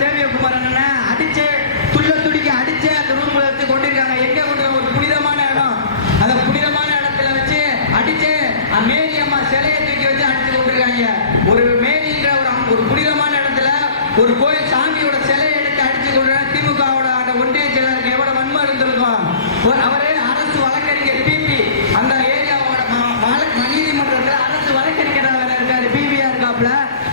சேமிய குமாரன் அடிச்சு துள்ள துடிக்க அடிச்சு அந்த ரூம்ல வச்சு கொண்டிருக்காங்க. எங்க கொண்டு? ஒரு புனிதமான இடம். அந்த புனிதமான இடத்துல வச்சு அடிச்சு மேரி அம்மா சிலையை தூக்கி வச்சு அடிச்சு கொண்டிருக்காங்க. ஒரு மேரின்ற ஒரு ஒரு புனிதமான இடத்துல ஒரு கோயில் சாமியோட சிலையை எடுத்து அடிச்சு கொண்டு திமுகவோட அந்த ஒன்றிய செயலாளருக்கு எவ்வளவு வன்மை இருந்திருக்கும் அவரே அவரு அரசு வழக்கறிஞர் பிபி. அந்த ஏரியாவோட நீதிமன்றத்தில் அரசு வழக்கறிஞராக இருக்காரு. பிபியா இருக்காப்ல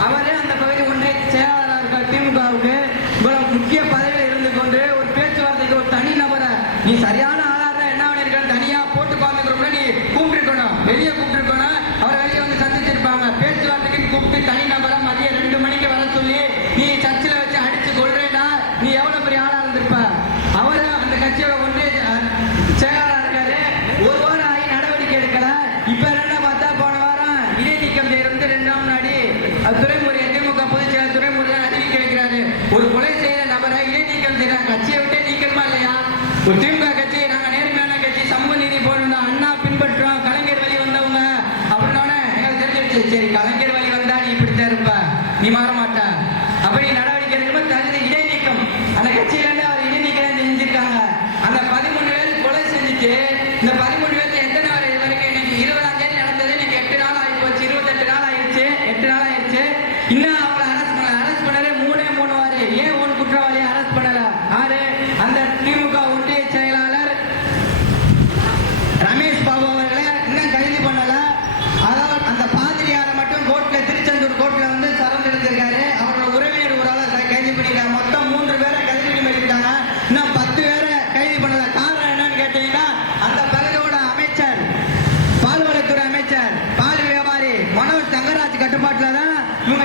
அவரே அந்த பகுதி ஒன்றிய செயலாளராக இருக்கார் திமுகவுக்கு இவ்வளவு முக்கிய பதவியில் இருந்து கொண்டு ஒரு பேச்சுவார்த்தைக்கு ஒரு தனி நபரை நீ சரியான ஆளா இருந்தா என்ன பண்ணிருக்க? தனியா போட்டு பார்த்துக்கிறோம்னா நீ கூப்பிட்டுருக்கணும். வெளியே கூப்பிட்டுருக்கணும். அவர் வெளியே வந்து சந்திச்சிருப்பாங்க. பேச்சுவார்த்தைக்கு கூப்பிட்டு தனி நபரை மதியம் ரெண்டு மணிக்கு வர சொல்லி நீ சர்ச்சில் வச்சு அடிச்சு கொள்றேடா நீ எவ்வளவு பெரிய ஆளா இருந்திருப்ப? அவர் அந்த கட்சியோட ஒன்றிய செயலாளர் இருக்காரு. ஒரு வாரம் ஆகி நடவடிக்கை எடுக்கல. இப்ப என்ன பார்த்தா போன வாரம் இடைநீக்கம் செய்யறது ரெண்டு நாள் முன்னாடி அது திமுக கட்சி நாங்க நேர்மையான கட்சி சமூக நீதி போடுறோம் அண்ணா பின்பற்றோம். கலைஞர் வழி வந்தவங்க. அப்படின்னோட எங்களுக்கு தெரிஞ்சிருச்சு சரி கலைஞர் வழி வந்தா நீ இப்படித்தான் இருப்ப. நீ மாற மாட்ட அப்படி நடவடிக்கை எடுக்கும்போது தகுதி இடைநீக்கம் அந்த கட்சியில இருந்து அவர் இடைநீக்கம் செஞ்சிருக்காங்க அந்த பதிமூணு பேர் கொலை செஞ்சுட்டு இந்த பதிமூணு பேர்த்து எத்தனை நாள் இது வரைக்கும் இன்னைக்கு இருபதாம் தேதி நடந்தது இன்னைக்கு எட்டு நாள் ஆகி போச்சு இருபத்தெட்டு நாள் ஆயிடுச்சு எட்டு நாள் ஆயிடுச்சு இன்னும் அவங்களை அரெஸ்ட் பண்ணல அரெஸ்ட் பண்ணவே மூணே மூணு வாரு ஏன் ஒரு குற்றவாளியை அரெஸ்ட் பண்ணல ஆறு அந்த திமுக ஒன்றிய செயலாளர் ரமேஷ் பாபு அவர்களை இன்னும் கைது பண்ணல அதாவது அந்த பாதிரியாரை மட்டும் கோர்ட்ல திருச்செந்தூர் கோர்ட்ல வந்து சரண் எடுத்திருக்காரு அவரோட உறவினர் ஒரு ஆளை க- கைது பண்ணிருக்காங்க மொத்தம் மூன்று பேரை கைது பண்ணி பண்ணிருக்காங்க இன்னும் பத்து பேரை கைது பண்ணல காரணம் என்னன்னு கேட்டீங்கன்னா அந்த பகுதியோட அமைச்சர் பால்வளத்துறை அமைச்சர் பால் வியாபாரி மனோஜ் தங்கராஜ் தான் இவங்க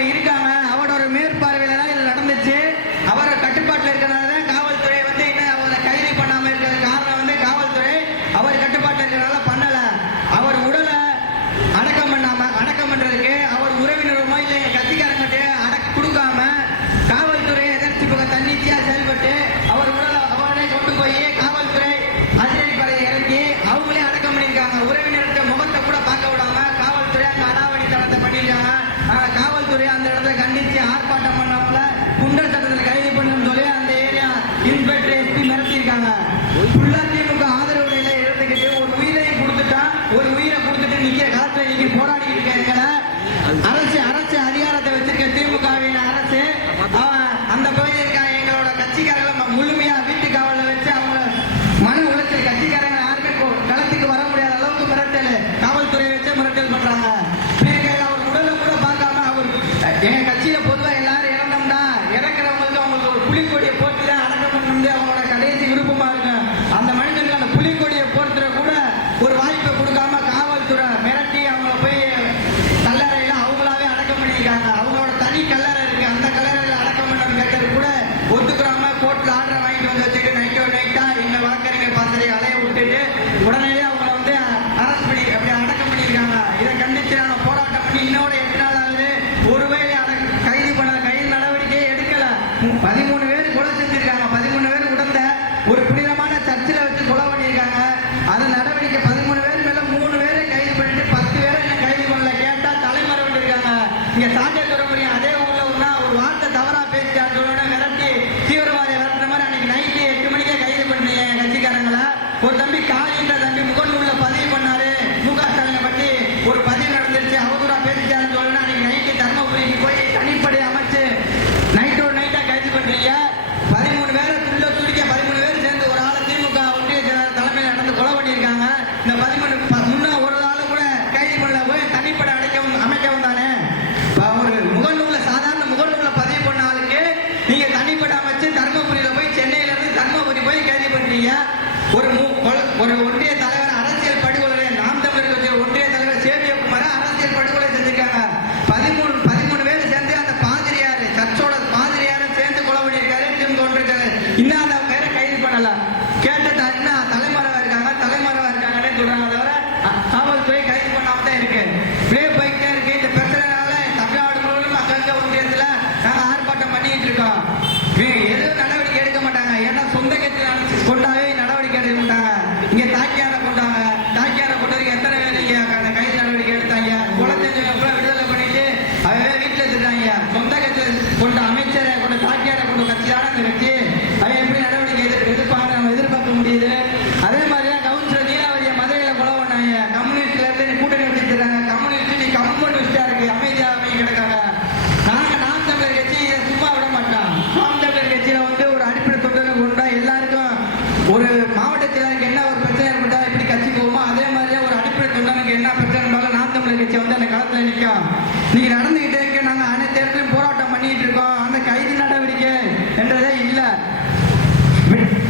இங்கே கொடுத்துட்டு நிக்க போராடி நீங்க உடனே அவங்க வந்து அரெஸ்ட் பண்ணி அப்படி அடக்கம் பண்ணியிருக்காங்க. இதை கண்டித்து நாங்கள் போராட்டம் பண்ணி இன்னோட எட்டு நாள் ஆகுது ஒருவேளை அதை கைது பண்ண கை நடவடிக்கையே எடுக்கல. பதிமூணு பேர் கொலை செஞ்சிருக்காங்க. பதிமூணு பேர் உடந்த ஒரு புனிதமான சர்ச்சில் வச்சு கொலை பண்ணியிருக்காங்க. அது நடவடிக்கை பதிமூணு பேர் மேல மூணு பேரை கைது பண்ணிட்டு பத்து பேரை என்ன கைது பண்ணல. கேட்டா தலைமறைவிட்டு இருக்காங்க. நீங்க சாண்டியா சொல்ல முடியும் அதே ஊர்ல ஒன்னா ஒரு வார்த்தை தவறா பேசி சொல்லணும் மிரட்டி தீவிரவாதியை விரட்டுற மாதிரி அன்னைக்கு நைட்டு எட்டு மணிக்கே கைது பண்ணீங்க கட்சிக்காரங்களை. ஒரு தம்பி கா ஒரு ஒன்று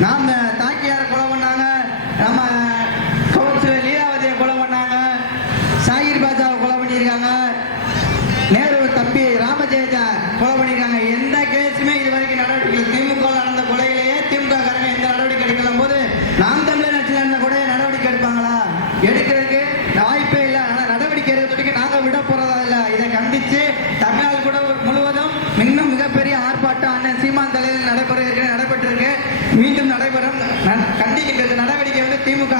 நாம் தாக்கியார கொலை பண்ணாங்க நம்ம கவுன்சிலர் லீலாவதியை கொலை பண்ணாங்க சாகிர் பாஜாவை கொலை பண்ணியிருக்காங்க. நேரு தம்பி ராமஜெயஜா கொலை பண்ணியிருக்காங்க. எந்த கேஸுமே இது வரைக்கும் நடவடிக்கை திமுக நடந்த கொலையிலேயே திமுக காரங்க எந்த நடவடிக்கை எடுக்கலாம் போது நாம் தமிழர் கட்சியில் நடந்த கூட நடவடிக்கை எடுப்பாங்களா? எடுக்கிறதுக்கு வாய்ப்பே இல்லை. ஆனால் நடவடிக்கை எடுக்கிறதுக்கு நாங்கள் விட போறதா இல்லை. இதை கண்டிச்சு தமிழ்நாடு கூட முழுவதும் இன்னும் மிகப்பெரிய ஆர்ப்பாட்டம் அண்ணன் சீமான் தலையில் நடைபெற நடைபெற்றிருக்கு. மீண்டும் நடைபெறும். கண்டிக்கின்றது. நடவடிக்கை வந்து திமுக